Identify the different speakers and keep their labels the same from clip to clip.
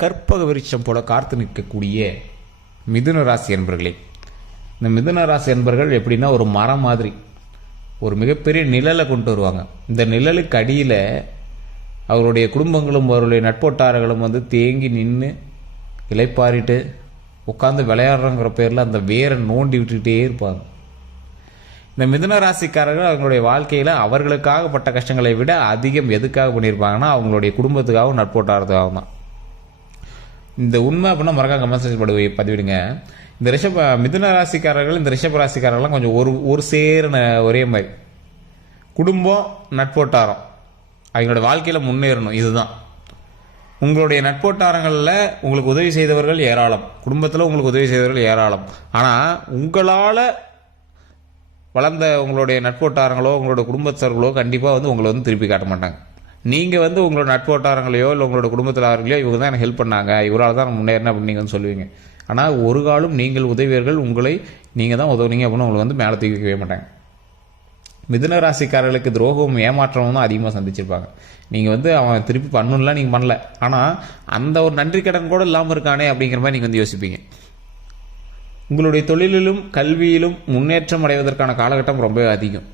Speaker 1: கற்பக விருட்சம் போல காத்து நிற்கக்கூடிய மிதுன ராசி என்பர்களே இந்த மிதுன ராசி என்பர்கள் எப்படின்னா ஒரு மரம் மாதிரி ஒரு மிகப்பெரிய நிழலை கொண்டு வருவாங்க. இந்த நிழலுக்கு அடியில் அவருடைய குடும்பங்களும் அவருடைய நட்போட்டாரர்களும் வந்து தேங்கி நின்று இலைப்பாரிட்டு உட்காந்து விளையாடுறங்கிற பேரில் அந்த வேரை நோண்டி விட்டுக்கிட்டே இருப்பாங்க. இந்த மிதுன ராசிக்காரர்கள் அவங்களுடைய வாழ்க்கையில் அவர்களுக்காக பட்ட கஷ்டங்களை விட அதிகம் எதுக்காக பண்ணியிருப்பாங்கன்னா அவங்களுடைய குடும்பத்துக்காகவும் நட்போட்டாரத்துக்காகவும் தான். இந்த உண்மை அப்படின்னா மறக்காம கமெண்ட் படுவை பதிவிடுங்க. இந்த ரிஷப மிதுன ராசிக்காரர்கள் இந்த ரிஷப ராசிக்காரர்கள்லாம் கொஞ்சம் ஒரு ஒரு சேர ஒரே மாதிரி. குடும்பம் நட்போட்டாரம். அவங்களோட வாழ்க்கையில் முன்னேறணும் இதுதான். உங்களுடைய நட்போட்டாரங்களில் உங்களுக்கு உதவி செய்தவர்கள் ஏராளம். குடும்பத்தில் உங்களுக்கு உதவி செய்தவர்கள் ஏராளம். ஆனால் உங்களால் வளர்ந்த உங்களுடைய நட்போட்டாரங்களோ உங்களோட குடும்பத்தர்களோ கண்டிப்பாக வந்து உங்களை வந்து திருப்பி காட்ட மாட்டாங்க. நீங்கள் வந்து உங்களோட நட்போட்டாரங்களையோ இல்லை உங்களோட குடும்பத்தில் ஆரங்களையோ இவங்க தான் எனக்கு ஹெல்ப் பண்ணாங்க. இவரால் தான் நான் முன்னேறினேன் அப்படின்னு நீங்கள் வந்து சொல்லுவீங்க. ஆனால் ஒரு காலம் நீங்கள் உதவியர்கள் உங்களை நீங்கள் தான் உதவுனீங்க அப்படின்னு உங்களை வந்து மேலே தூக்கி வைக்கவே மாட்டாங்க. மிதுன ராசிக்காரர்களுக்கு துரோகமும் ஏமாற்றமும் தான் அதிகமாக சந்திச்சிருப்பாங்க. நீங்கள் வந்து அவன் திருப்பி பண்ணணும்லாம் நீங்கள் பண்ணல. ஆனால் அந்த ஒரு நன்றி கடன் கூட இல்லாமல் இருக்கானே அப்படிங்கிற மாதிரி நீங்கள் வந்து யோசிப்பீங்க. உங்களுடைய தொழிலிலும் கல்வியிலும் முன்னேற்றம் அடைவதற்கான காலகட்டம் ரொம்பவே அதிகம்.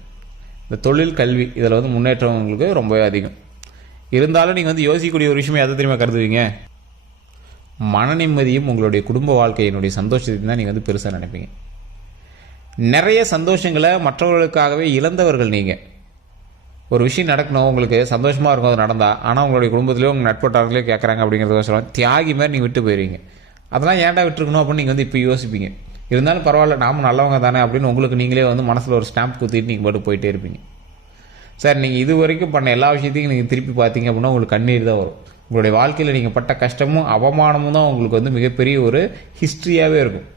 Speaker 1: இந்த தொழில் கல்வி இதில் வந்து முன்னேற்றம் உங்களுக்கு ரொம்பவே அதிகம். இருந்தாலும் நீங்கள் வந்து யோசிக்கக்கூடிய ஒரு விஷயமே எதை தெரியுமா கருதுவீங்க? மன நிம்மதியும் உங்களுடைய குடும்ப வாழ்க்கையினுடைய சந்தோஷத்தையும் தான் நீங்கள் வந்து பெருசாக நினைப்பீங்க. நிறைய சந்தோஷங்களை மற்றவர்களுக்காகவே இழந்தவர்கள் நீங்கள் ஒரு விஷயம் நடக்கணும் உங்களுக்கு சந்தோஷமாக இருக்கும் அது நடந்தால் ஆனால் உங்களுடைய குடும்பத்திலேயோ உங்கள் நட்பட்டார்களே கேட்குறாங்க அப்படிங்கிறத தியாகி மாதிரி நீங்கள் விட்டு போயிருவீங்க. அதெல்லாம் ஏன்டா விட்டுருக்கணும் அப்படின்னு நீங்கள் வந்து இப்போ யோசிப்பீங்க. இருந்தாலும் பரவாயில்ல நாமும் நல்லவங்க தானே அப்படின்னு உங்களுக்கு நீங்களே வந்து மனசில் ஒரு ஸ்டாம்ப் குத்திட்டு நீங்கள் பாட்டு போயிட்டே இருப்பீங்க. சார் நீங்கள் இது வரைக்கும் பண்ண எல்லா விஷயத்தையும் நீங்கள் திருப்பி பார்த்தீங்க அப்படின்னா உங்களுக்கு கண்ணீர் தான் வரும். உங்களுடைய வாழ்க்கையில் நீங்கள் பட்ட கஷ்டமும் அவமானமும் தான் உங்களுக்கு வந்து மிகப்பெரிய ஒரு ஹிஸ்ட்ரியாகவே இருக்கும்.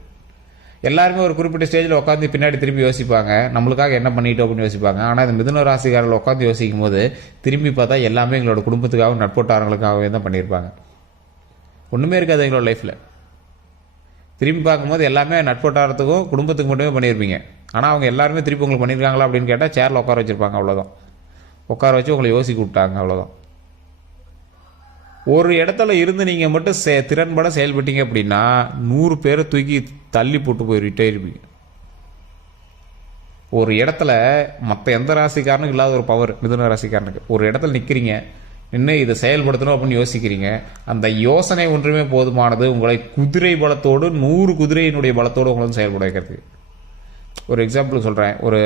Speaker 1: எல்லாருமே ஒரு குறிப்பிட்ட ஸ்டேஜில் உட்காந்து பின்னாடி திரும்பி யோசிப்பாங்க. நம்மளுக்காக என்ன பண்ணிட்டோம் அப்படின்னு யோசிப்பாங்க. ஆனால் இந்த மிதுன ராசிக்காரர்கள் உட்காந்து யோசிக்கும் போது திரும்பி பார்த்தா எல்லாமே எங்களோட குடும்பத்துக்காகவும் நட்போட்டாரங்களுக்காகவே தான் பண்ணியிருப்பாங்க. ஒன்றுமே இருக்காது எங்களோட லைஃப்பில் திரும்பி பார்க்கும்போது எல்லாமே நட்போட்டாரத்துக்கும் குடும்பத்துக்கு மட்டுமே பண்ணியிருப்பீங்க. ஆனால் அவங்க எல்லாருமே திருப்பி உங்களுக்கு பண்ணியிருக்காங்களா அப்படின்னு கேட்டால் சேரில் உட்கார வச்சுருப்பாங்க அவ்வளோதான் உட்கார வச்சு உங்களை யோசிக்க விட்டாங்க அவ்வளோதான் ஒரு இடத்துல இருந்து நீங்கள் மட்டும் செ திறன்பட செயல்பட்டீங்க அப்படின்னா நூறு பேரை தூக்கி தள்ளி போட்டு போயிட்டே இருப்பீங்க. ஒரு இடத்துல மற்ற எந்த ராசிக்காரனுக்கு இல்லாத ஒரு பவர் மிதுன ராசிக்காரனுக்கு. ஒரு இடத்துல நிற்கிறீங்க நின்று இதை செயல்படுத்தணும் அப்படின்னு யோசிக்கிறீங்க அந்த யோசனை ஒன்றுமே போதுமானது உங்களை குதிரை பலத்தோடு நூறு குதிரையினுடைய பலத்தோடு உங்களை செயல்பட வைக்கிறதுக்கு. ஒரு எக்ஸாம்பிள் சொல்கிறேன் ஒரு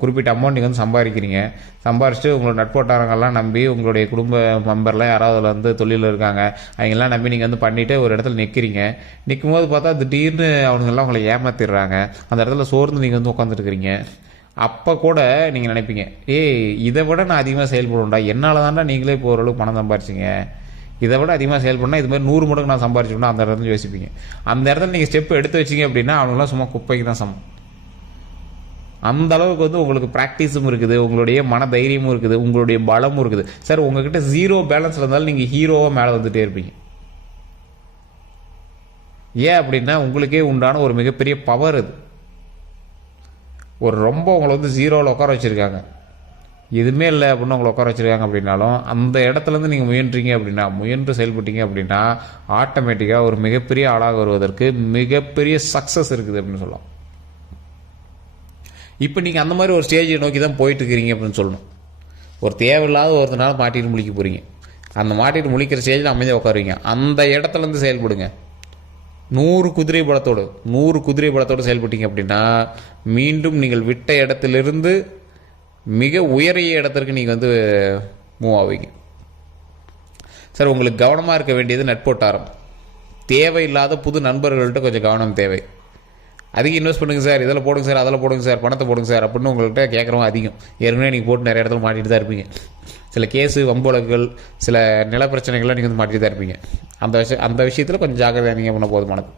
Speaker 1: குறிப்பிட்ட அமௌண்ட் நீங்கள் வந்து சம்பாதிக்கிறீங்க. சம்பாரிச்சுட்டு உங்களோட நட்போட்டாரங்கள்லாம் நம்பி உங்களுடைய குடும்ப மெம்பர்லாம் யாராவது அதில் வந்து தொழிலில் இருக்காங்க. அவங்கெல்லாம் நம்பி நீங்கள் வந்து பண்ணிவிட்டு ஒரு இடத்துல நிற்கிறீங்க நிற்கும் போது பார்த்தா திடீர்னு அவனுங்கெல்லாம் உங்களை ஏமாத்திடுறாங்க. அந்த இடத்துல சோர்ந்து நீங்கள் வந்து உட்காந்துருக்கிறீங்க அப்போ கூட நீங்கள் நினைப்பீங்க ஏய் இதை விட நான் அதிகமாக செயல்படுவேன்டா என்னால் தான்டா நீங்களே இப்போ ஓரளவுக்கு பணம் சம்பாரிச்சிங்க. இதை விட அதிகமாக செயல்படனா இது மாதிரி நூறு மடங்கு நான் சம்பாரிச்சோம்னா அந்த இடத்துல யோசிப்பீங்க. அந்த இடத்துல நீங்கள் ஸ்டெப் எடுத்து வச்சிங்க அப்படின்னா அவனுங்களாம் சும்மா குப்பைக்கு தான் சமம். அந்த அளவுக்கு வந்து உங்களுக்கு ப்ராக்டிஸும் இருக்குது உங்களுடைய மன தைரியமும் இருக்குது உங்களுடைய பலமும் இருக்குது. சார் உங்ககிட்ட ஜீரோ பேலன்ஸ் இருந்தாலும் நீங்கள் ஹீரோவாக மேலே வந்துட்டே இருப்பீங்க. ஏன் அப்படின்னா உங்களுக்கே உண்டான ஒரு மிகப்பெரிய பவர் அது. ஒரு ரொம்ப உங்களை வந்து ஜீரோவில் உட்கார வச்சுருக்காங்க. எதுவுமே இல்லை அப்படின்னு உங்களை உட்கார வச்சுருக்காங்க அப்படின்னாலும் அந்த இடத்துலேருந்து நீங்கள் முயன்றீங்க அப்படின்னா முயன்று செயல்பட்டீங்க அப்படின்னா ஆட்டோமேட்டிக்காக ஒரு மிகப்பெரிய ஆளாக வருவதற்கு மிகப்பெரிய சக்ஸஸ் இருக்குது அப்படின்னு சொல்லலாம். இப்போ நீங்கள் அந்த மாதிரி ஒரு ஸ்டேஜை நோக்கி தான் போயிட்டுருக்கிறீங்க அப்படின்னு சொல்லணும். ஒரு தேவையில்லாத ஒருத்தனால மாட்டிட்டு முழிக்க போகிறீங்க அந்த மாட்டிட்டு முழிக்கிற ஸ்டேஜில் அமைதியாக உட்காருவீங்க. அந்த இடத்துலேருந்து செயல்படுங்க. நூறு குதிரை பலத்தோடு நூறு குதிரை பலத்தோடு செயல்பட்டீங்க அப்படின்னா மீண்டும் நீங்கள் விட்ட இடத்திலிருந்து மிக உயரிய இடத்திற்கு நீங்கள் வந்து மூவ் ஆவீங்க. சார் உங்களுக்கு கவனமாக இருக்க வேண்டியது நட்போட்டாரம் தேவையில்லாத புது நண்பர்கள்ட்ட கொஞ்சம் கவனம் தேவை. அதிகம் இன்வெஸ்ட் பண்ணுங்க சார் இதில் போடுங்க சார் அதில் போடுங்க சார் பணத்தை போடுங்க சார் அப்படின்னு உங்கள்கிட்ட கேட்குறவங்க அதிகம். ஏற்கனவே நீங்கள் போட்டு நிறைய இடத்துல மாட்டிட்டு தான் இருப்பீங்க. சில கேஸு வம்புழக்குகள் சில நில பிரச்சனைகள்லாம் நீங்கள் வந்து மாட்டிட்டு தான் இருப்பீங்க. அந்த விஷயம் அந்த விஷயத்தில் கொஞ்சம் ஜாக்கிரதை நீங்கள் பண்ண போதுமானது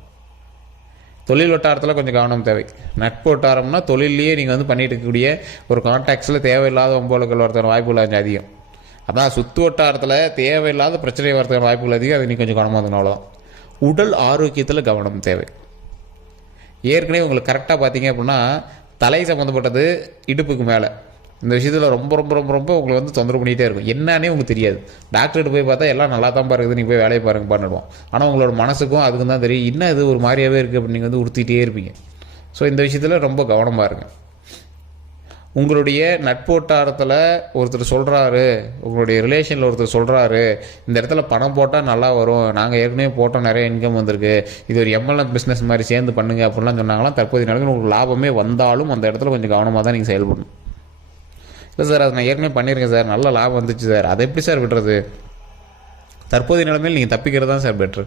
Speaker 1: தொழில் வட்டாரத்தில் கொஞ்சம் கவனம் தேவை. நட்பு வட்டாரம்னா தொழிலையே நீங்கள் வந்து பண்ணிட்டு இருக்கக்கூடிய ஒரு கான்டாக்ட்ஸில் தேவையில்லாத வம்புழக்கள் வரதுக்கான வாய்ப்புகள் கொஞ்சம் அதிகம். அதான் சுற்று வட்டாரத்தில் தேவையில்லாத பிரச்சனை வரதுக்கான வாய்ப்புகள் அதிகம் அதை நீங்கள் கொஞ்சம் கவனமாக இருக்கணும் அவ்வளோதான் உடல் ஆரோக்கியத்தில் கவனம் தேவை. ஏற்கனவே உங்களுக்கு கரெக்டாக பார்த்தீங்க அப்படின்னா தலை சம்மந்தப்பட்டது இடுப்புக்கு மேலே. இந்த விஷயத்தில் ரொம்ப ரொம்ப ரொம்ப ரொம்ப உங்களை வந்து தொந்தரவு பண்ணிகிட்டே இருக்கும். என்னன்னே உங்களுக்கு தெரியாது. டாக்டர்கிட்ட போய் பார்த்தா எல்லாம் நல்லா தான் பாருக்குது நீங்கள் போய் வேலையை பாருங்க பண்ணிடுவோம் ஆனால் உங்களோட மனசுக்கும் அதுக்கும் தான் தெரியும். என்ன இது ஒரு மாதிரியாவே இருக்குது அப்படின்னு நீங்கள் வந்து உறுத்திட்டே இருப்பீங்க. ஸோ இந்த விஷயத்தில் ரொம்ப கவனமாக இருங்க. உங்களுடைய நட்போட்டாரத்தில் ஒருத்தர் சொல்கிறாரு உங்களுடைய ரிலேஷனில் ஒருத்தர் சொல்கிறாரு இந்த இடத்துல பணம் போட்டால் நல்லா வரும் நாங்கள் ஏற்கனவே போட்டோம் நிறைய இன்கம் வந்திருக்கு இது ஒரு எம்எல்எம் பிஸ்னஸ் மாதிரி சேர்ந்து பண்ணுங்க அப்படிலாம் சொன்னாங்கன்னா தற்போதைய நிலைமையில் உங்களுக்கு லாபமே வந்தாலும் அந்த இடத்துல கொஞ்சம் கவனமாக தான் நீங்கள் செயல்படணும். இல்லை சார் அதை நான் ஏற்கனவே பண்ணியிருக்கேன் சார் நல்ல லாபம் வந்துச்சு சார் அதை எப்படி சார் விடுறது? தற்போதைய நிலைமையில் நீங்கள் தப்பிக்கிறது தான் சார் பெட்ரு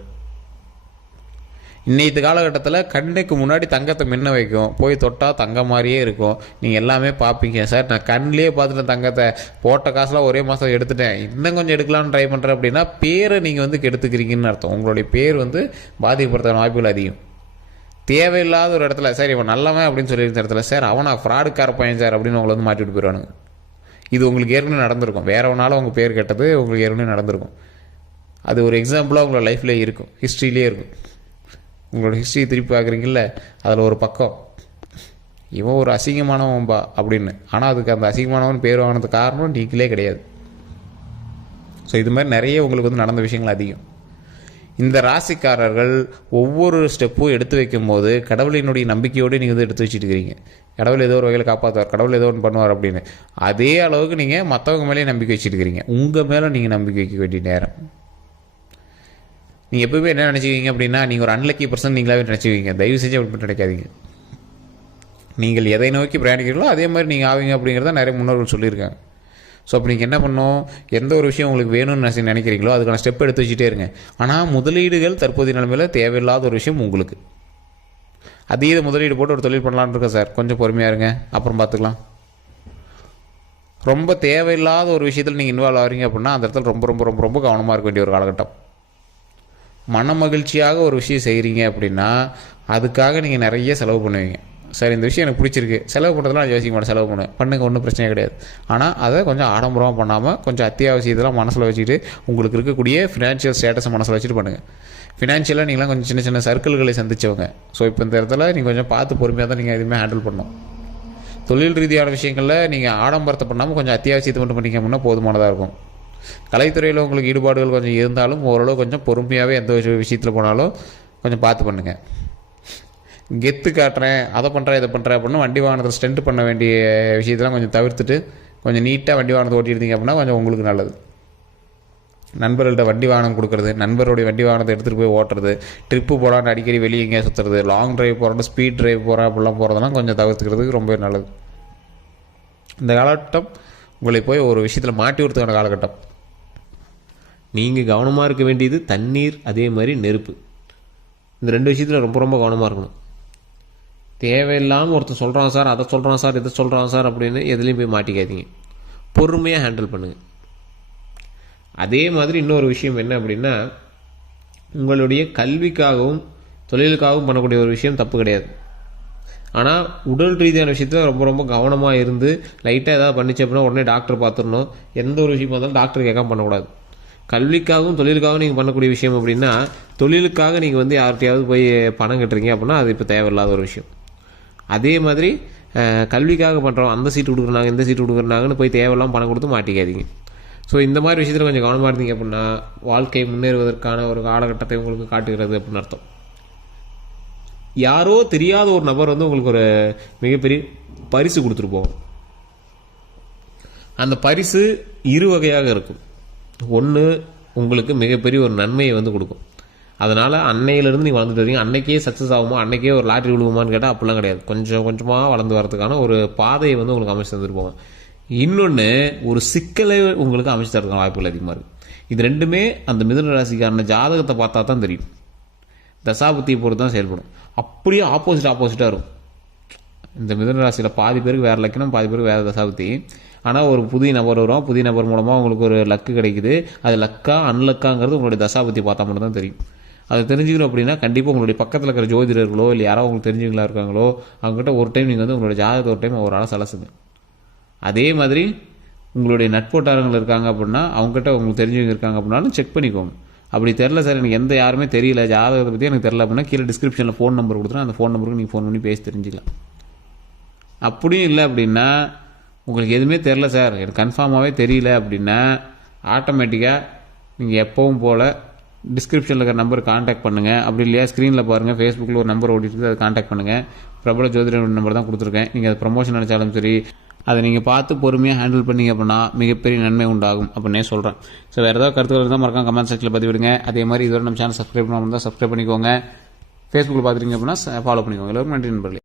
Speaker 1: இன்னைத்து காலகட்டத்தில் கண்ணுக்கு முன்னாடி தங்கத்தை மின்ன வைக்கும். போய் தொட்டால் தங்க மாதிரியே இருக்கும். நீங்கள் எல்லாமே பார்ப்பீங்க சார் நான் கண்ணிலே பார்த்துட்டேன் தங்கத்தை. போட்ட காசுலாம் ஒரே மாதம் எடுத்துட்டேன். இன்னும் கொஞ்சம் எடுக்கலாம்னு ட்ரை பண்ணுறேன் அப்படின்னா பேரை நீங்கள் வந்து கெடுத்துக்கிறீங்கன்னு அர்த்தம். உங்களுடைய பேர் வந்து பாதிக்கப்படுத்த வாய்ப்புகள் அதிகம். தேவையில்லாத ஒரு இடத்துல சார் இவன் நல்லவன் அப்படின்னு சொல்லியிருந்த இடத்துல சார் அவனா ஃப்ராடுக்கார பையன் சார் அப்படின்னு உங்களை வந்து மாட்டிட்டு போயிடுவானுங்க. இது உங்களுக்கு ஏற்கனவே நடந்திருக்கும். வேறவனால உங்கள் பேர் கெட்டது உங்களுக்கு ஏற்கனவே நடந்திருக்கும். அது ஒரு எக்ஸாம்பிளாக உங்களோட லைஃப்லேயே இருக்கும். ஹிஸ்ட்ரியிலே இருக்கும். உங்களோட ஹிஸ்ட்ரி திருப்பி பார்க்குறீங்கல்ல அதில் ஒரு பக்கம் இவன் ஒரு அசிங்கமானவன்பா அப்படின்னு. ஆனால் அதுக்கு அந்த அசிங்கமானவன் பேர் வாங்கினது காரணம் நீங்களே கிடையாது. ஸோ இது மாதிரி நிறைய உங்களுக்கு வந்து நடந்த விஷயங்கள் அதிகம். இந்த ராசிக்காரர்கள் ஒவ்வொரு ஸ்டெப்பும் எடுத்து வைக்கும்போது கடவுளினுடைய நம்பிக்கையோடு நீங்கள் வந்து எடுத்து வச்சுட்டு இருக்கிறீங்க கடவுள் ஏதோ ஒரு வகையில் காப்பாற்றுவார் கடவுள் ஏதோ ஒன்று பண்ணுவார் அப்படின்னு. அதே அளவுக்கு நீங்கள் மற்றவங்க மேலேயே நம்பிக்கை வச்சுருக்கிறீங்க உங்கள் மேலே நீங்கள் நம்பிக்கை வைக்க வேண்டிய நேரம். நீங்கள் எப்பவுமே என்ன நினச்சிக்கிங்க அப்படின்னா நீங்கள் ஒரு அன்லக்கி பர்சன் நீங்களாவே நினச்சிக்கிங்க. தயவு செஞ்சு அப்படி நினைக்காதீங்க. நீங்கள் எதை நோக்கி பிரயாணிக்கிறீங்களோ அதே மாதிரி நீங்கள் ஆவீங்க அப்படிங்கிறத நிறைய முன்னோர்கள் சொல்லியிருக்காங்க. ஸோ அப்போ நீங்கள் என்ன பண்ணணும்? எந்த ஒரு விஷயம் உங்களுக்கு வேணும்னு நினைக்கிறீங்களோ அதுக்கான ஸ்டெப் எடுத்து வச்சுட்டே இருங்க. ஆனால் முதலீடுகள் தற்போதைய நிலைமையில் தேவையில்லாத ஒரு விஷயம் உங்களுக்கு. அதீத முதலீடு போட்டு ஒரு தொழில் பண்ணலான்னு இருக்கேன் சார். கொஞ்சம் பொறுமையாக இருங்க. அப்புறம் பார்த்துக்கலாம். ரொம்ப தேவையில்லாத ஒரு விஷயத்தில் நீங்கள் இன்வால்வ் ஆகிறீங்க அப்படின்னா அந்த இடத்துல ரொம்ப ரொம்ப ரொம்ப ரொம்ப கவனமாக இருக்க வேண்டிய ஒரு காலகட்டம். மன மகிழ்ச்சியாக ஒரு விஷயம் செய்கிறீங்க அப்படின்னா அதுக்காக நீங்கள் நிறைய செலவு பண்ணுவீங்க. சார் இந்த விஷயம் எனக்கு பிடிச்சிருக்கு. செலவு பண்ணுறதுலாம் நான் யோசிக்க மாட்டேன் செலவு பண்ணுவேன். பண்ணுங்க ஒன்றும் பிரச்சனை கிடையாது. ஆனால் அதை கொஞ்சம் ஆடம்பரமாக பண்ணாமல் கொஞ்சம் அத்தியாவசியத்தெல்லாம் மனசில் வச்சுக்கிட்டு உங்களுக்கு இருக்கக்கூடிய ஃபினான்ஷியல் ஸ்டேட்டஸை மனசில் வச்சுட்டு பண்ணுங்கள் ஃபினான்ஷியலாக நீங்களாம் கொஞ்சம் சின்ன சின்ன சர்க்கிள்களை சந்திச்சவங்க. ஸோ இப்போ இந்த இடத்துல நீங்கள் கொஞ்சம் பார்த்து பொறுமையாக தான் நீங்கள் எதுவுமே ஹேண்டில் பண்ணணும். தொழில் ரீதியான விஷயங்களில் நீங்கள் ஆடம்பரத்தை பண்ணாமல் கொஞ்சம் அத்தியாவசியத்தை மட்டும் பண்ணிக்க போதுமானதாக இருக்கும். கலைத்துறையில் உங்களுக்கு ஈடுபாடுகள் கொஞ்சம் இருந்தாலும் ஓரளவு கொஞ்சம் பொறுமையாகவே எந்த விஷயத்தில் போனாலும் கொஞ்சம் பார்த்து பண்ணுங்கள் கெத்து காட்டுறேன் அதை பண்ணுறேன் இதை பண்ணுறேன் அப்படின்னா வண்டி வாகனத்தில் ஸ்டெண்ட் பண்ண வேண்டிய விஷயத்தெல்லாம் கொஞ்சம் தவிர்த்துட்டு கொஞ்சம் நீட்டாக வண்டி வாகனத்தை ஓட்டியிருந்தீங்க அப்படின்னா கொஞ்சம் உங்களுக்கு நல்லது. நண்பர்கள்ட்ட வண்டி வாகனம் கொடுக்குறது நண்பருடைய வண்டி வாகனத்தை எடுத்துகிட்டு போய் ஓட்டுறது ட்ரிப்பு போகலான்னு அடிக்கடி வெளியே எங்கேயா சுற்றுறது லாங் டிரைவ் போகிறோம் ஸ்பீட் டிரைவ் போகிறோம் அப்படிலாம் போகிறதெல்லாம் கொஞ்சம் தவிர்த்துக்கிறதுக்கு ரொம்ப நல்லது. இந்த காலகட்டம் உங்களை போய் ஒரு விஷயத்தில் மாட்டி விடுறதுக்கான காலகட்டம்.
Speaker 2: நீங்கள் கவனமாக இருக்க வேண்டியது தண்ணீர் அதே மாதிரி நெருப்பு. இந்த ரெண்டு விஷயத்தில் ரொம்ப ரொம்ப கவனமாக இருக்கணும். தேவையில்லாமல் ஒருத்தர் சொல்கிறான் சார் அதை சொல்கிறான் சார் இதை சொல்கிறான் சார் அப்படின்னு எதுலேயும் போய் மாட்டிக்காதீங்க. பொறுமையாக ஹேண்டில் பண்ணுங்கள் அதே மாதிரி இன்னொரு விஷயம் என்ன அப்படின்னா உங்களுடைய கல்விக்காகவும் தொழிலுக்காகவும் பண்ணக்கூடிய ஒரு விஷயம் தப்பு கிடையாது. ஆனால் உடல் ரீதியான விஷயத்தில் ரொம்ப ரொம்ப கவனமாக இருந்து லைட்டாக ஏதாவது பண்ணிச்சு அப்படின்னா உடனே டாக்டர் பார்த்துடணும். எந்த ஒரு விஷயமா இருந்தாலும் டாக்டர் கேட்காம பண்ணக்கூடாது. கல்விக்காகவும் தொழிலுக்காகவும் நீங்கள் பண்ணக்கூடிய விஷயம் அப்படின்னா தொழிலுக்காக நீங்கள் வந்து யார்கிட்டையாவது போய் பணம் கட்டுறீங்க அப்படின்னா அது இப்போ தேவையில்லாத ஒரு விஷயம். அதே மாதிரி கல்விக்காக பண்ணுறோம் அந்த சீட்டு கொடுக்குறாங்க இந்த சீட்டு கொடுக்குறாங்கன்னு போய் தேவையில்லாம் பணம் கொடுத்து மாட்டிக்காதீங்க. ஸோ இந்த மாதிரி விஷயத்தில் கொஞ்சம் கவனமாக இருந்தீங்க அப்படின்னா வாழ்க்கை முன்னேறுவதற்கான ஒரு காலகட்டத்தை உங்களுக்கு காட்டுகிறது அப்படின்னு அர்த்தம். யாரோ தெரியாத ஒரு நபர் வந்து உங்களுக்கு ஒரு மிகப்பெரிய பரிசு கொடுத்துட்டு அந்த பரிசு இரு வகையாக இருக்கும். ஒன்று உங்களுக்கு மிகப்பெரிய ஒரு நன்மையை வந்து கொடுக்கும். அதனால் அன்னையிலேருந்து நீங்கள் வளர்ந்துட்டு வரீங்க. அன்னைக்கே சக்ஸஸ் ஆகுமா? அன்னைக்கே ஒரு லாட்ரி விழுவுமான்னு கேட்டால் அப்படிலாம் கிடையாது. கொஞ்சம் கொஞ்சமாக வளர்ந்து வரதுக்கான ஒரு பாதையை வந்து உங்களுக்கு அமைச்சு தந்துருப்போம் இன்னொன்று ஒரு சிக்கலை உங்களுக்கு அமைச்சு தரதுக்கான வாய்ப்புகள் அதிகமாக இருக்குது இது ரெண்டுமே அந்த மிதன ராசிக்கான ஜாதகத்தை பார்த்தா தான் தெரியும். தசாபுத்தியை பொறுத்து தான் செயல்படும். அப்படியே ஆப்போசிட் ஆப்போசிட்டாக இருக்கும். இந்த மிதன ராசியில் பாதி பேருக்கு வேறு லக்கணம் பாதி பேருக்கு வேறு தசாபுத்தி ஆனால் ஒரு புதிய நபர் வரும். புதிய நபர் மூலமாக உங்களுக்கு ஒரு லக்கு கிடைக்குது. அது லக்கா அன்லக்காங்கிறது உங்களுடைய தசாபுத்தி பார்த்தா மட்டும் தான் தெரியும். அதை தெரிஞ்சுக்கணும் அப்படின்னா கண்டிப்பாக உங்களுடைய பக்கத்தில் இருக்கிற ஜோதிடர்களோ இல்லை யாரோ உங்களுக்கு தெரிஞ்சவங்களா இருக்காங்களோ அவங்ககிட்ட ஒரு டைம் நீங்கள் வந்து உங்களுடைய ஜாதகத்தை ஒரு டைம் ஒரு ஆளை சலசுங்க. அதே மாதிரி உங்களுடைய நட்போட்டாரங்கள் இருக்காங்க அப்படின்னா அவங்ககிட்ட உங்களுக்கு தெரிஞ்சவங்க இருக்காங்க அப்படின்னாலும் செக் பண்ணிக்கோங்க. அப்படி தெரில சார் எனக்கு எந்த யாருமே தெரியல. ஜாதகத்தை பற்றி எனக்கு தெரில அப்படின்னா கீழே டிஸ்கிரிப்ஷனில் ஃபோன் நம்பர் கொடுத்துனா அந்த ஃபோன் நம்பருக்கு நீங்கள் ஃபோன் பண்ணி பேசி தெரிஞ்சுக்கலாம். அப்படியும் இல்லை அப்படின்னா உங்களுக்கு எதுவுமே தெரில சார். எனக்கு கன்ஃபார்மாகவே தெரியல அப்படின்னா ஆட்டோமேட்டிக்காக நீங்கள் எப்போவும் போல் டிஸ்கிரிப்ஷனில் இருக்கிற நம்பர் காண்டாக்ட் பண்ணுங்கள் அப்படி இல்லையா ஸ்க்ரீனில் பாருங்கள் ஃபேஸ்புக்கில் ஒரு நம்பர் ஓடிட்டு அதை காண்டாக்ட் பண்ணுங்கள் பிரபல ஜோதிடர் நம்பர் தான் கொடுத்துருக்கேன். நீங்கள் அது ப்ரமோஷன் நினச்சாலும் சரி அதை நீங்கள் பார்த்து பொறுமையாக ஹேண்டில் பண்ணீங்க அப்படின்னா மிகப்பெரிய நன்மை உண்டாகும் அப்படின்னே சொல்கிறேன் ஸோ வேறு ஏதாவது கருத்துக்கள் இருந்தால் மறக்காம கமெண்ட் செக்ஷனில் பதிவிடுங்க. அதே மாதிரி இதுவரை நம்ம சேனல் சப்ஸ்கிரைப் பண்ணாமல் இருந்தால் சப்ஸ்கிரைப் பண்ணிக்கோங்க. ஃபேஸ்புக்கில் பார்த்துட்டீங்க அப்படின்னா ஃபாலோ பண்ணிக்கோங்க. எல்லோரும் நன்றி நண்பர்களே.